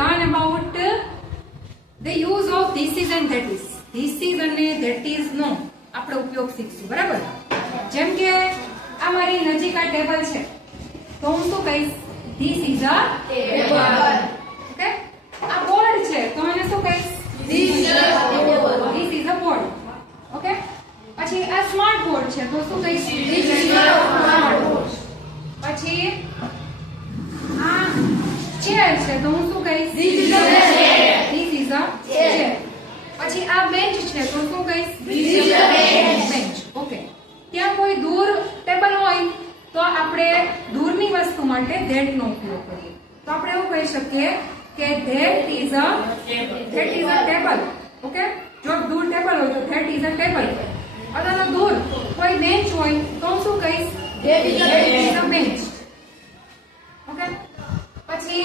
learn about the use of this is and that is. This is અને that is નો આપણે ઉપયોગ શીખશું, બરાબર? જેમ કે આ મારી નજીક આ ટેબલ છે તો હું શું કહીશ? This is a table. Okay? આ બોર્ડ છે તો એને શું કહીશ? This is a board. This is a board. Okay? પછી આ સ્માર્ટ બોર્ડ છે તો શું કહીશ? This is a smart board. પછી આ ચેર છે તો હું શું કહીશ? This is a chair. This is a chair. પછી આ બેન્ચ છે તો શું કહીશ? This is a bench. Okay. ત્યાં કોઈ દૂર ટેબલ હોય તો આપણે દૂરની વસ્તુ માટે that નો ઉપયોગ કરીએ. તો આપણે એવું કહી શકીએ કે that is a table. Okay? જો દૂર ટેબલ હોય તો that is a table. અથવા દૂર કોઈ બેન્ચ હોય તો હું શું કહીશ? That is a bench. Okay? પછી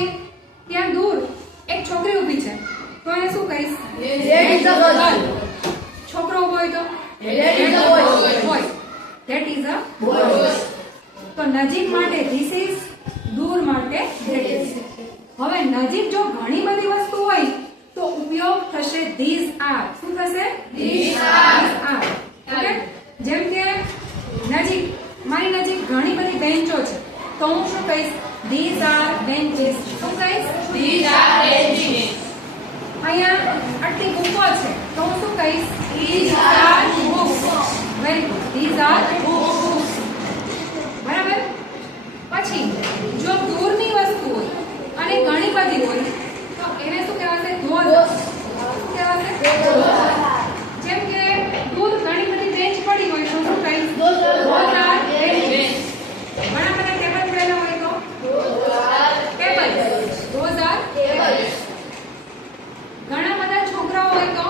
ત્યાં દૂર એક છોકરી ઊભી છે તો એને શું કહીશ? That is a girl. છોકરો ઊભો હોય તો that is a boy. That is a boy. તો નજીક માટે this is, દૂર માટે that is. હવે નજીક જો ઘણી બધી વસ્તુ હોય તો ઉપયોગ થશે these are. શું થશે? These are. ઓકે? જેમ કે નજીક મારી નજીક ઘણી બધી બેન્ચો છે તો હું શું કહીશ? These are benches. શું કહીશ? These are benches. અહીંયા આટલી બુકો છે તો હું શું કહીશ? These are books. Very good. These are books. બરાબર? પછી જો દૂરની વસ્તુ હોય અને ઘણી બધી હોય તો એને શું કહેવાશે? those. શું કહેવાશે? જેમ કે દૂર ઘણી બધી બેન્ચ પડી હોય તો શું કહીશ? Those are benches. ઘણા બધા ટેબલ પડેલા હોય તો ટેબલ. Those are tables. ઘણા બધા છોકરાઓ હોય તો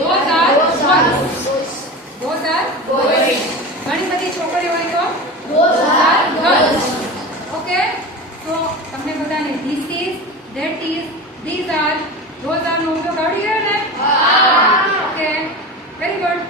those are boys. Those are boys. ઘણી બધી છોકરીઓ હોય તો those are girls. ઓકે? તો તમને બધાને this is, that is, these are, those are નો ઉપયોગ આવડી ગયો ને? હા. Okay, very good.